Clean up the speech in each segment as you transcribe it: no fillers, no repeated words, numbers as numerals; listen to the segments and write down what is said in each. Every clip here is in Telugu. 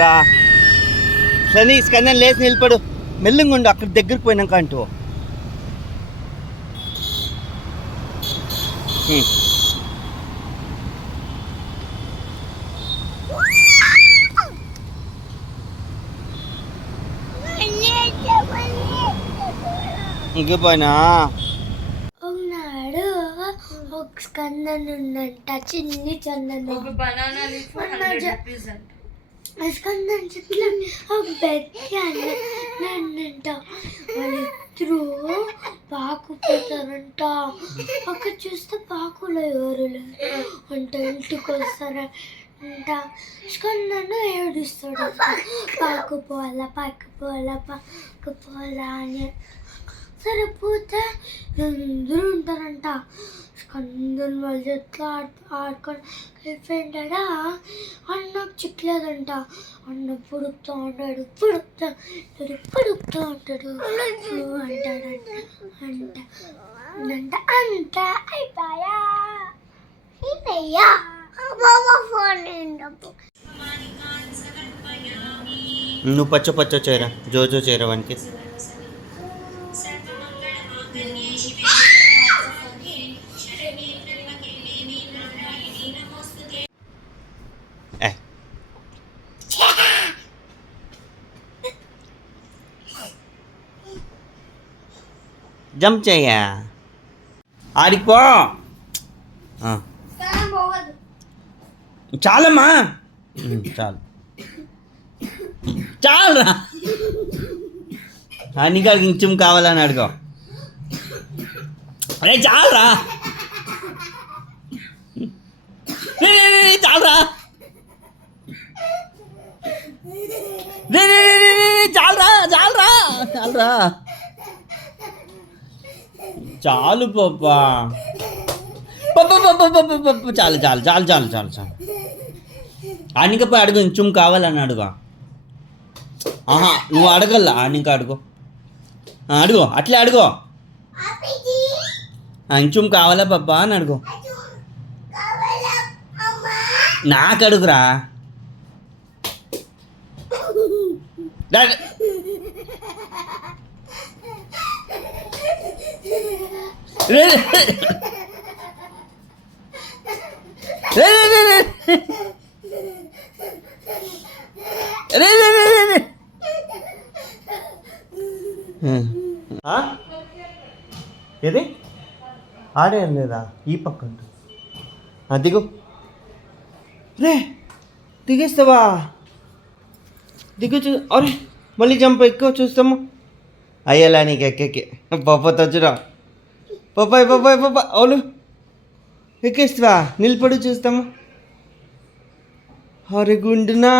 రా శని స్కందం లేచి నిలబడు. మెల్లంగా ఉండు, అక్కడ దగ్గరికి పోయినాక అంటూ. ఇంకిపోయినా ఉన్నాడు ఒక స్కందన్ ఉందంట, చిన్ని చందన్ స్కందన్ చెట్లు నన్నంట. వాళ్ళిద్దరూ పాకుపోతారంట. అక్కడ చూస్తే పాకులో ఎవరు అంట, ఇంటికి వస్తారంట. స్కందను ఏడుస్తాడు, పాకుపోవాలా అని. సరిపోతే అందరూ ఉంటారంట. స్కందన్ వాళ్ళ చెట్లు ఆడుకొని వెళ్ళిపోయింటాడా. అన్నకు చిక్కలేదంట. అన్న పుడుకుతూ ఉంటాడు అంట అయిపోయా. నువ్వు పచ్చ చేరా, జోజో చేరా వానికి. జంప్ చెయ్యా, ఆడిపో. చాలమ్మా, చాలురా. నీకు ఇంచం కావాలని అడుగు. అరే చాలురా, చాలురా, చాలురా. చాలు పప్పా, చాలు. ఆనికపై అడుగు, ఇంచుం కావాలని అడుగు. నువ్వు అడగల్లా, ఆనిక అడుగు. అడుగు, అట్లే అడుగు. ఇంచుం కావాలా పప్పా అని అడుగు. నాకు అడుగురా. ఏది ఆడేం లేదా ఈ పక్క దిగు. రే దిగేస్తావా? దిగు అరే మళ్ళీ జంప్ ఎక్కువ చూస్తాము. అయ్యేలా నీకు ఎక్కెక్కి పప్పతో వచ్చురా. పప్పాయి అవును ఎక్కేస్తావా? నిలబడి చూస్తాము. అరే గుండునా,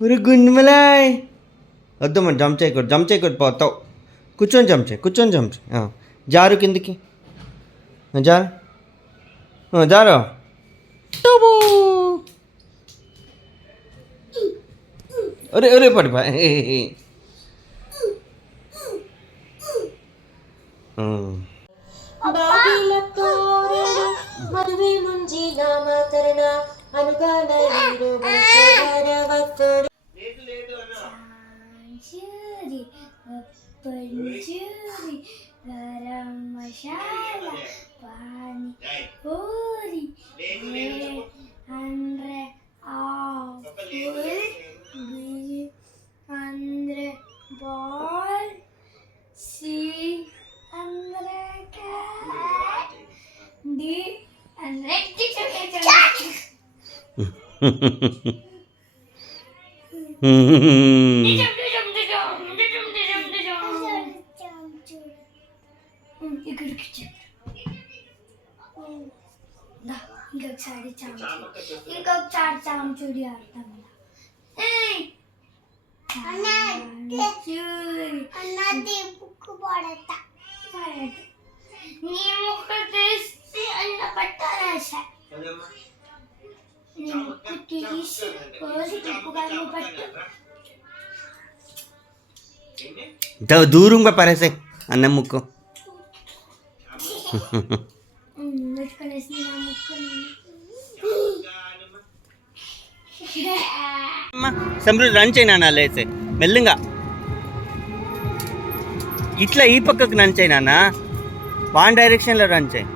ఒరే గుండు మలాయ్. వద్దమ్మా, జంప్ చేయకూడదు పోతావు. కూర్చొని జంప్ చేయి. జారు కిందికి, జారు. ఒరే పడిపో. మధువే ముంజి నామకరణ అనుగాన గరం మసాలా పానీ పూరి ಅಂದ್ರೆ ಅಂದ್ರೆ ಬಾಲ್ ಸಿ ಅಂದ್ರೆ ಡಿ ಅಂದ್ರೆ ఇక్కడికి ఇంకొకసారి చాంచూడి ఆడతాం. నీ ముక్క తీసి అన్న పట్టాలేసా. నీ ముక్కు తీసి రోజు తిప్పుగాను పట్టు. దూరంగా పరేసే అన్నం ముక్కు. పెట్టుకునేసి నా ముక్కు అమ్మా సమృద్ధి రన్ చేయి నాన్న లేసే మెల్లిగా ఇట్లా ఈ పక్కకు రన్ చేయి నాన్న వాన్ డైరెక్షన్లో రన్ చేయి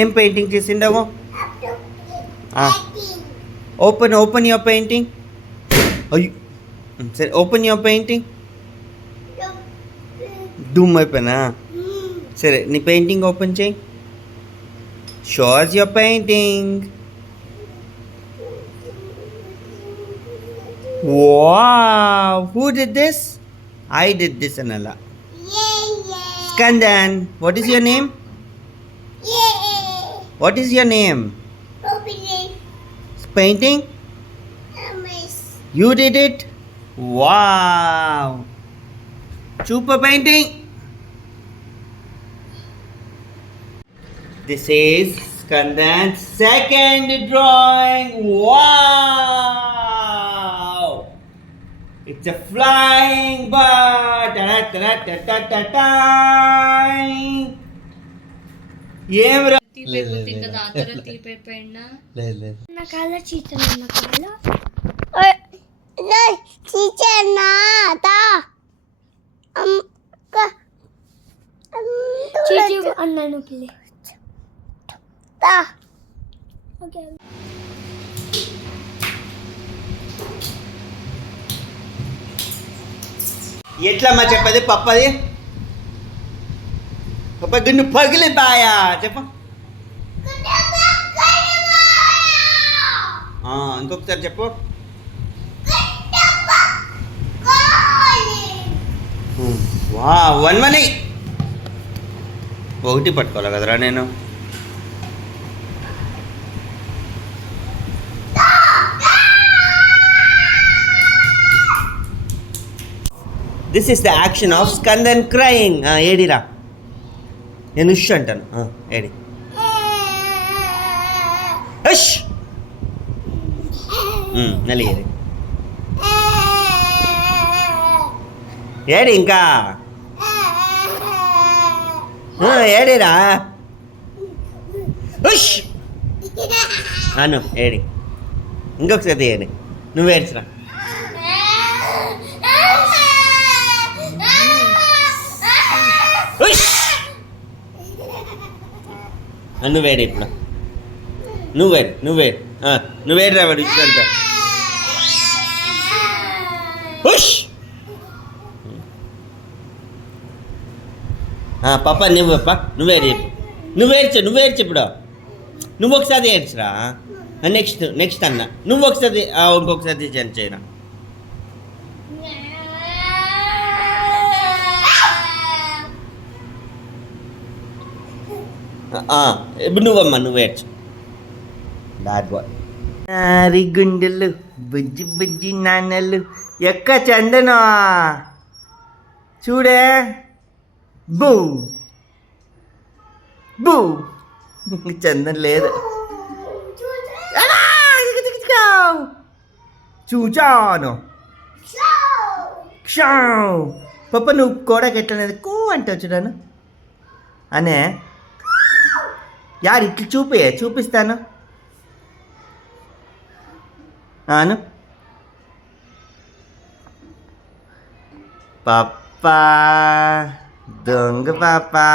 ఏం పెయింటింగ్ చేసిండవు ఓపెన్ యువర్ పెయింటింగ్ అయ్యో సరే ఓపెన్ యువర్ పెయింటింగ్ డూమ్ అయిపోయినా సరే నీ పెయింటింగ్ ఓపెన్ చేయి shows your painting wow who did this I did this అనలా Skandan what is your name what is your name painting you did it wow super painting this is Skandan's second drawing wow it's a flying bird ta-da-ta-da-ta-ta-ta ఏం नकाला चीचन नकाला चीचन ना ता चीची अन्ना नुकले ता ओके ఎట్లా మా చెప్పది పప్పది పప్ప గున్ను పగిలి బాయా చెప్ప ఇంకొకసారి చెప్పు వా 1 ఒకటి పట్టుకోవాలి కదరా నేను this is the action of Skandan crying ఏడిరా నేను ఉష్ అంటాను ఏడి ఉష్ నలిగేది ఏడి ఇంకా ఏడిరా ఉష్ అను ఏడి ఇంకొకసారి ఏడి నువ్వు ఏడ్చరా ఉష్ నువ్వేడి ఇప్పుడు నువ్వేడి రా వాడు ఉష్ అంట ఉష్ పాప నువ్వు పప్ప నువ్వేడి నువ్వేడ్చు ఇప్పుడు నువ్వు ఒకసారి ఏడ్చురా నెక్స్ట్ అన్న నువ్వు ఒకసారి ఇంకొకసారి చేయరా ఇప్పుడు నువ్వేడ్చు బ్యాడ్ బాయ్ గుండెలు బుజ్జి బుజ్జి నాన్నలు ఎక్క చందనా చూడే బూ బూ చందన్ లేదు చూచాను పప్ప నువ్వు కోడకి ఎట్లనేది కూ అంటే వచ్చాను అనే యారు ఇట్లా చూపిస్తాను అను పాపా దొంగ పాపా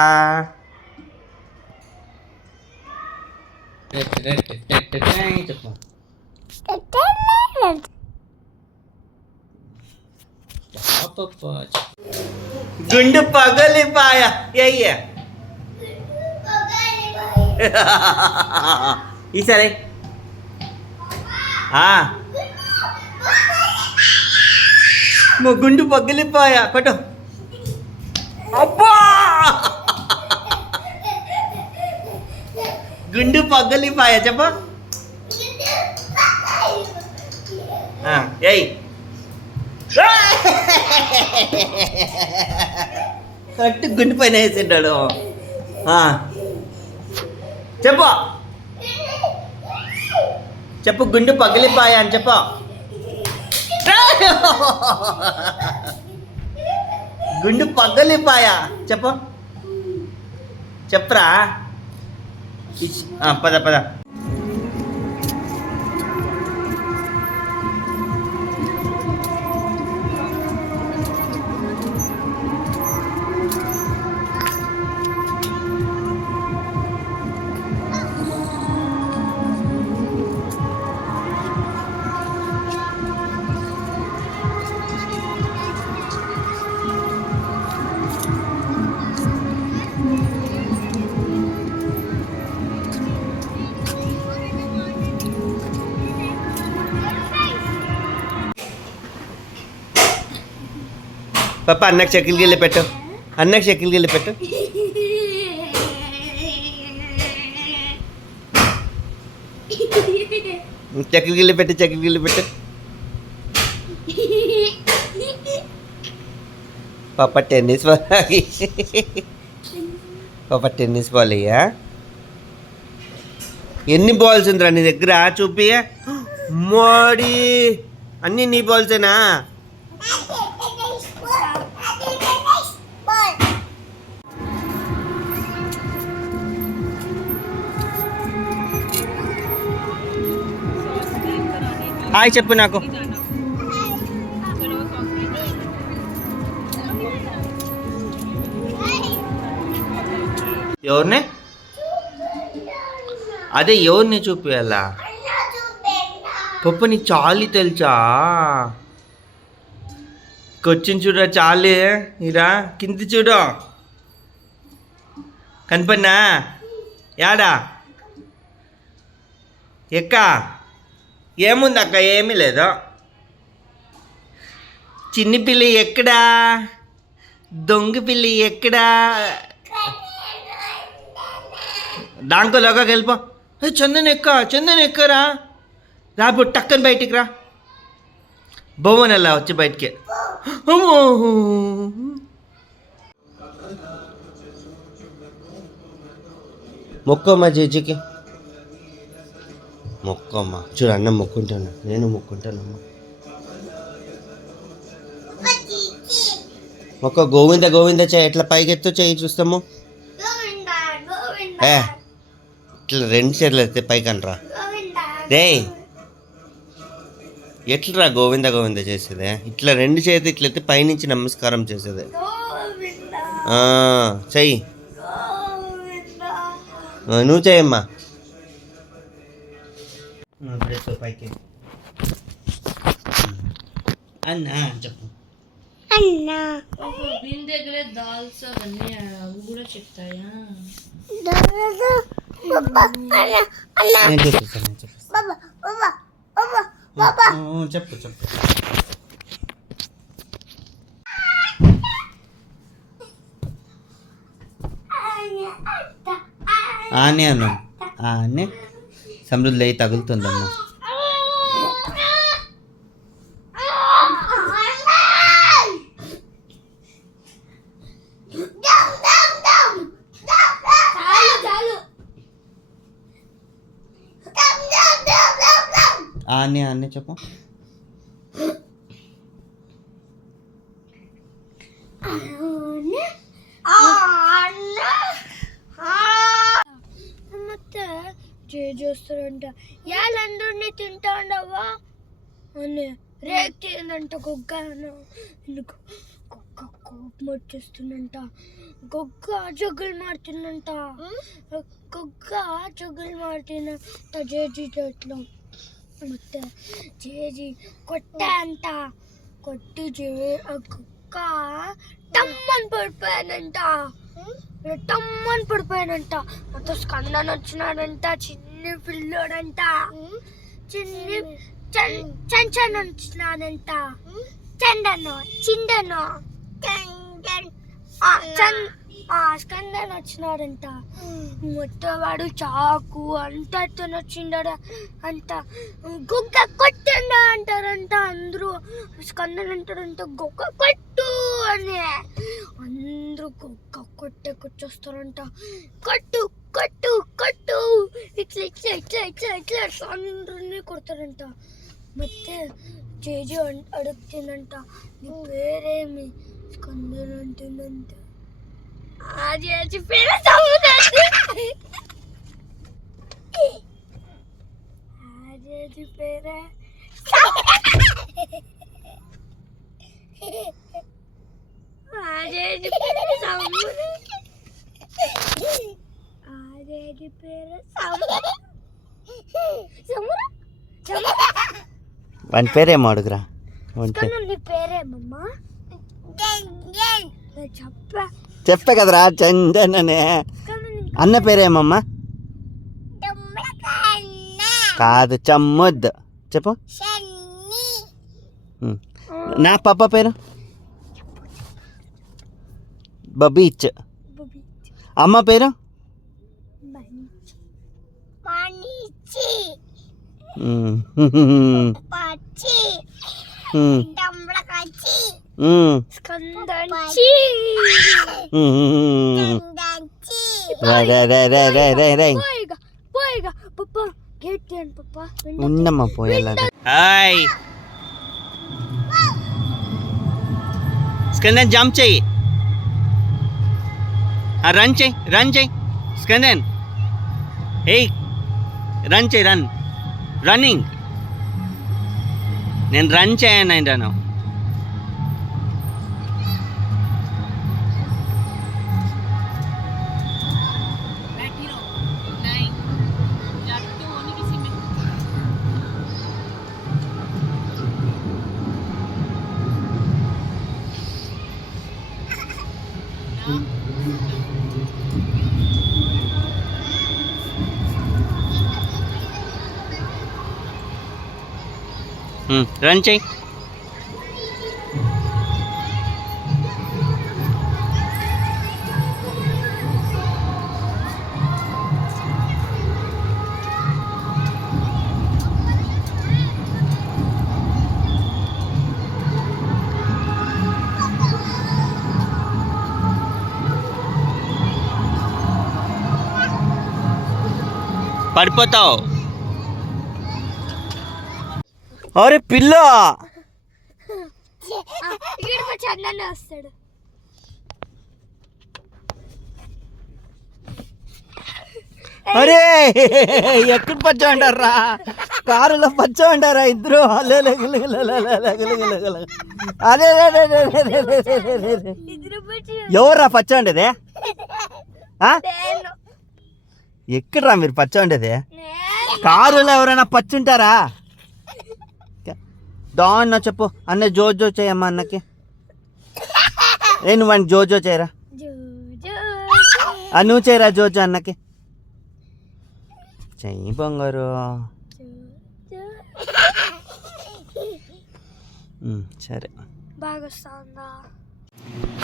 గుండు పగలిపాయ అయ్యా ఈసారి గుండు పగిలిపోయా కొట్టు అబ్బా గుండు పగిలిపోయా చెప్ప ఏయ్ కరెక్ట్ గుండు పైన వేసింటాడు చెప్పు గుండు పగిలిపోయా అని చెప్పు గుండు పగిలిపోయా చెప్పు చెప్పరా పద పద. పాప అన్నకు చెక్కిలకి వెళ్ళి పెట్టు. అన్నకు చెక్కిలకి వెళ్ళి పెట్టు. చెక్కిలకి వెళ్ళి పెట్టు. చెక్కిలకి వెళ్ళి పెట్టు. పాప టెన్నిస్ బాల్. పాప టెన్నిస్ బాల్ అయ్యా. ఎన్ని బాల్స్ ఉందిరా నీ దగ్గర చూపి. మోడీ అన్నీ నీ బాల్సేనా? హాయ్ చెప్పు నాకు. ఎవరిని? అదే ఎవరిని చూపియాలా? పప్పు నీకు చాలి తెలుసా? కొచ్చింది చూడ చాలి. ఇరా కింది చూడు. కనపడినా? యాడా ఎక్క? ఏముంది అక్క? ఏమీ లేదు. చిన్ని పిల్లి ఎక్కడా? దొంగ పిల్లి ఎక్కడా? దాంకోలోకి వెళ్ళిపో. చందన్ ఎక్క, చందన్ ఎక్కరా. రాబో టక్కని బయటికి రా. భువన్ అలా వచ్చి బయటికి. మొక్కమ్మ జేజీకి మొక్కమ్మ. చూడు అన్నం మొక్కుంటాను. నేను మొక్కుంటానమ్మ. మొక్క గోవింద గోవింద చేయి. ఎట్లా పైకెత్తు చేయి చూస్తాము. ఏ ఇట్లా రెండు చేతులు ఎత్తే పైకి అనరా. రే ఎట్లరా గోవింద గోవింద చేసేదే? ఇట్లా రెండు చేతి ఇట్లా ఎత్తి పైనుంచి నమస్కారం చేసేదే. చెయ్యి. నువ్వు చేయమ్మా. పైకి అన్నా చెప్పు. అన్నా దీని దగ్గరే దాల్స్ అవన్నీ అవి కూడా చెప్తాయా? నేను చూపిస్తాను. చెప్పు చెప్పు. ఆనే అన్నా. ఆనే సమృద్ధి అయి తగులుతుందమ్మా. ఆనే ఆనే చెప్పు. ಮತ್ತೆ చేస్తారంట. వాళ్ళందరినీ తింటా ఉండవా అని రేక్ చేయందంట. గొగ్గ ఎందుకు గొగ్గ కోపం వచ్చేస్తుందంట. గొగ్గ జగ్గులు మారుతుందంట. గొగ్గ జగ్గులు మారుతున్నంత జేజీ చేతిలో. ಮತ್ತೆ ಜೇಜಿ ಕೊಟ್ಟೆ ಅಂತ ಕೊಟ್ಟು కుక్క టమ్మని పడిపోయానంట. టమ్మని పడిపోయానంట. మొత్తం స్కందన్ వచ్చినాడంట. చిన్ని పిల్లోడంట. చిన్ని చంచన్ వచ్చినాడంట. చందను చిందను స్కందన్ వచ్చినాడంట. మొత్తం వాడు చాకు అంతా వచ్చిండ అంట. గొగ్గ కొట్టండ అంటారంట అందరూ. స్కందన్ అంటారంట గొగ్గ కొట్టు అని. అందరూ గొగ్గ కొట్టేకొచ్చేస్తారంట. కొట్టు కొట్టు కొట్టు ఇట్లా ఇట్లా ఇట్లా ఇట్లా ఇట్లా అందరినీ కొడతారంట. ಮತ್ತೆ జేజీ అడుగుతుందంట నీ పేరేమి? స్కందన్ అంటుందంట. ఆజేజీ పేరు సముద్రాన్ని ఆజేజీ పేరు ఆజేజీ పేరు సముద్రం ఆజేజీ పేరు సముద్రం సముద్రం వాని పేరేమో అడుగురా. వాని పేరు నీ పేరేమమ్మా చెప్పా చెప్పే కదరా చందన్ అనే. అన్న పేరేమమ్మా? కాదు చమ్ముద్. చెప్పు. నా పాప పేరు బబీచ్. అమ్మ పేరు ఉన్నమ్మా పోయేలా. హాయ్ స్కందన్ జంప్ చెయ్యి. రన్ చెయ్యి, రన్ చెయ్యి స్కందన్. ఏయ్ రన్ చెయ్యి, రన్. రన్నింగ్. నేను రన్ చేయను అంటాను. రన్ చెయ్యి. పడిపోతావు. అరే పిల్ల ఇక్కడ చందన్న వస్తాడు. అరే ఎక్కడ పచ్చ అంటారా? కారులో పచ్చ అంటారా ఇద్దరు? అదే ఎవర్రా పచ్చ ఉండేదే? ఎక్కడ్రా మీరు పచ్చ ఉండేది? కారులో ఎవరైనా పచ్చుంటారా? దాన్న చెప్పు. అన్న జోజో చేయమ్మా అన్నకి. నువ్వు జోజో చేయరా. నువ్వు చేయరా జోజో అన్నకి. చెయ్యి బంగారు. సరే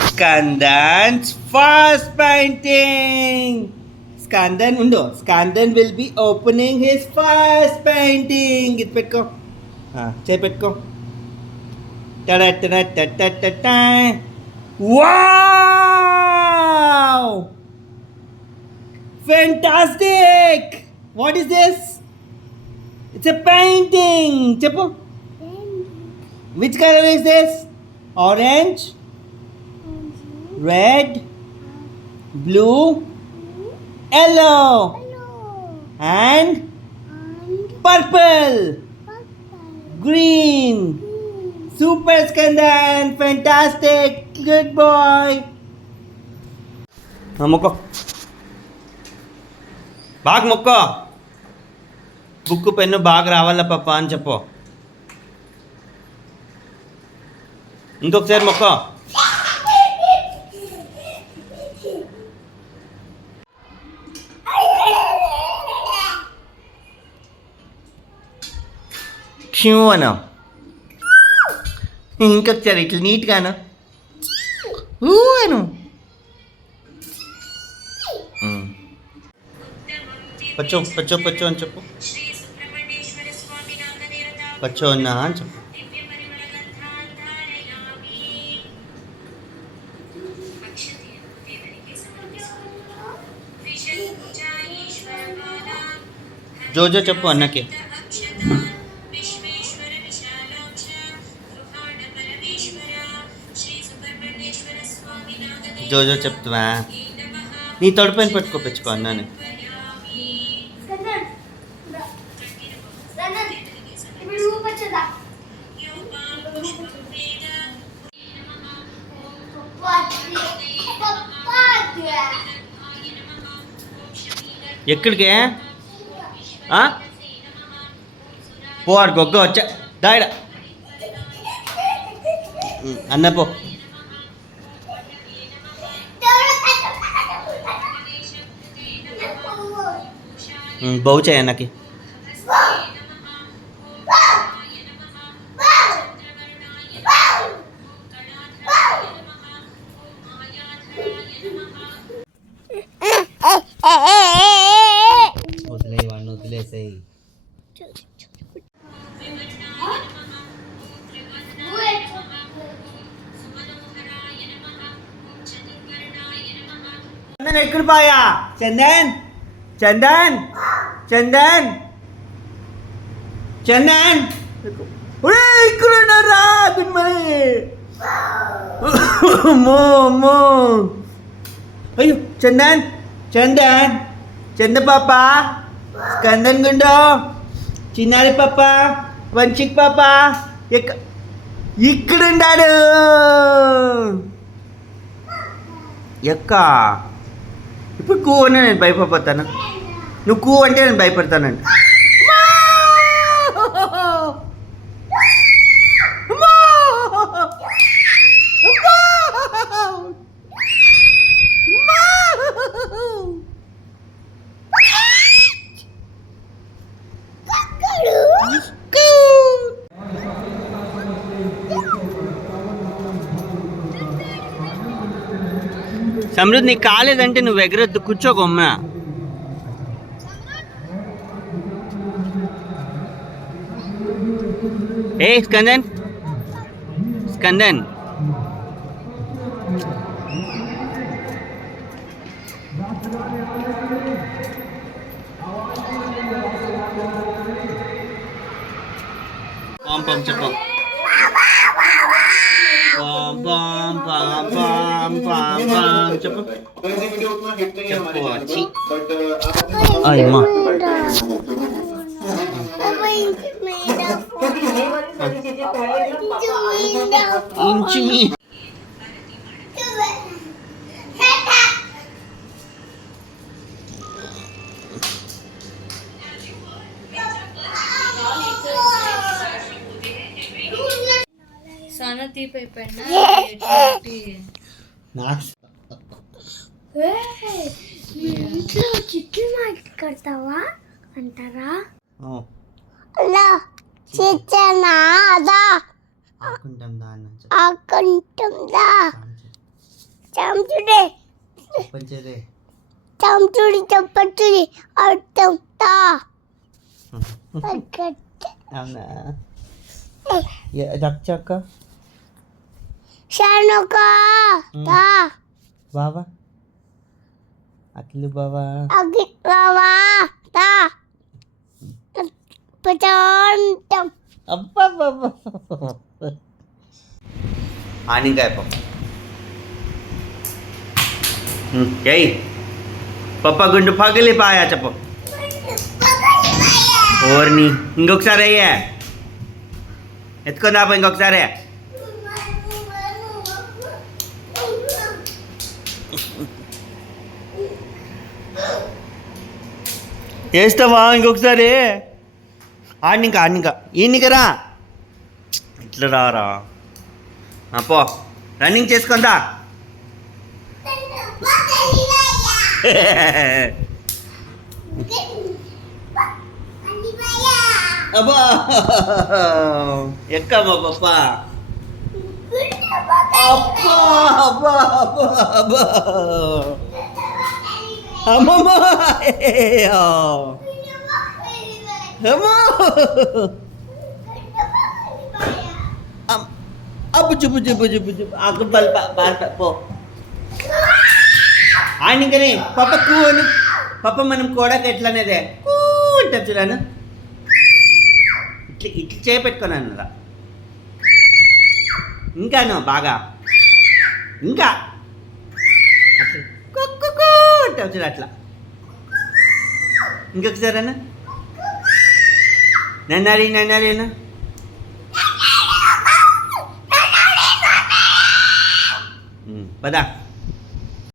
స్కందన్ ఫస్ట్ పెయింటింగ్. స్కందన్ ఉండు. Skandan will be opening his first painting. ఇది పెట్టుకో, చేపెట్టుకో. Wow fantastic. What is this? It's a painting. చెప్పు. Which colour is this? Orange, red, blue, yellow and purple. Green. Super Skandan. Fantastic. Good boy. మొక్కో బాగా మొక్కో. బుక్ పెన్ను బాగా రావాల పప్ప అని చెప్పు. ఇంకొకసారి మొక్కో. క్యూ అనా. ఇంకొకసారి ఇట్లా నీట్గాను అను. పచ్చో పచ్చో పచ్చో అని చెప్పు. పచ్చో అన్నా అని చెప్పు. జోజో చెప్పు అన్నకి. జోజో చెప్తావా? నీ తొడిపైన పెట్టుకోపెచ్చుకో అన్నాను. స్కందన్ స్కందన్ ఇప్పుడు ఊపొచ్చదా ఎక్కడికే పోవాడు గొగ్గ వచ్చా దాయడ అన్న పో. బహుచాయి అన్నకి. వదిలేవాడిని వదిలేసాయి. చందన్ ఎక్కడ పాయా? చందన్ చందన్ చందన్ చందన్ ఇక్కడ ఉన్నారా? అమ్మో అమ్మో అయ్యో చందన్ చందన్ చంద పాప స్కందన్ గుండో చిన్నారి పాప వంచిక్ పాప ఇక్కడున్నాడు. ఎక్క ఇప్పుడు కూ అంటే నేను భయపడిపోతాను. నువ్వు కూ అంటే నేను భయపడతానండి. సమృద్ధి నీకు కాలేదంటే నువ్వు ఎగరొద్దు, కూర్చో గమ్మున. ఏ స్కందన్ స్కందన్ పాం చెప్పు. చెప్పు చెప్పు వచ్చి అమ్మా ఇంచు మీ sana tipe penna ఇంట్లో చిట్లు మాట్లాడతావా అంటారా? అలా చిచ్చనా అదా ఆకుంటుందా చంచుడే చంచుడి చెప్పచ్చుడి అర్థం తా అవునా రక్షక షానుక తా బాబా అఖిలు బాబా బాబా తా ప్రశాంతం అబ్బా ఆనికాయ ఏయ్ పప్ప గుండు పగిలిపాయా చెప్పు. ఓర్ని ఇంకొకసారి అయ్యా ఎత్తుకొని రాపో ఇంకొకసారి. వేస్తావా ఇంకొకసారి? ఆడినికా ఈయనికరా ఇట్లా రారా పో రన్నింగ్ చేసుకుందా. అబ్బా ఎక్కమ్మా పప్ప. అబ్బా అబ్బా అబ్బా అబ్బా అమ్మమ్మ బుజ్జు బుజ్జు బుజ్జు బుజ్జు ఆకుపల్ పో ఆయనకనే పప్ప కూను పప్ప మనం కూడక ఎట్లనేదే కూంటాం చూడాను ఇట్లా ఇట్లా చేపెట్టుకున్నాను అన్నదా. ఇంకాను బాగా ఇంకా అట్లా అంటావు చూడు అట్లా. ఇంకొకసారి అన్న నన్నారి నన్నారి అన్న. పదా